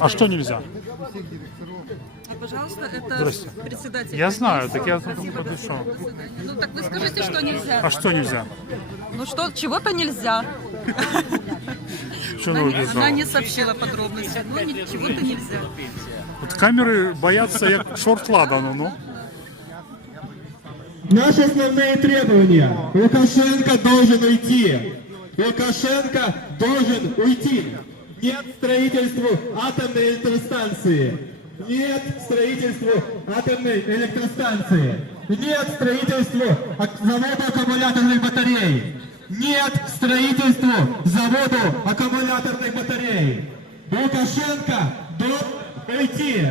А что нельзя? Пожалуйста, это Здрасте. председатель. Я знаю, так я Спасибо. подошел. Ну так вы скажите, что нельзя. А что нельзя? Ну что, чего-то нельзя. Что Она, ну, она не сообщила подробности. Ну, чего-то нельзя. Вот камеры боятся, як шорт ладану, ну. Наши основные требования. Лукашенко должен уйти. Лукашенко должен уйти. Нет строительству атомной электростанции. Нет строительству атомной электростанции. Нет строительству завода аккумуляторных батарей. Нет строительству заводу аккумуляторных батарей. Лукашенко должен уйти.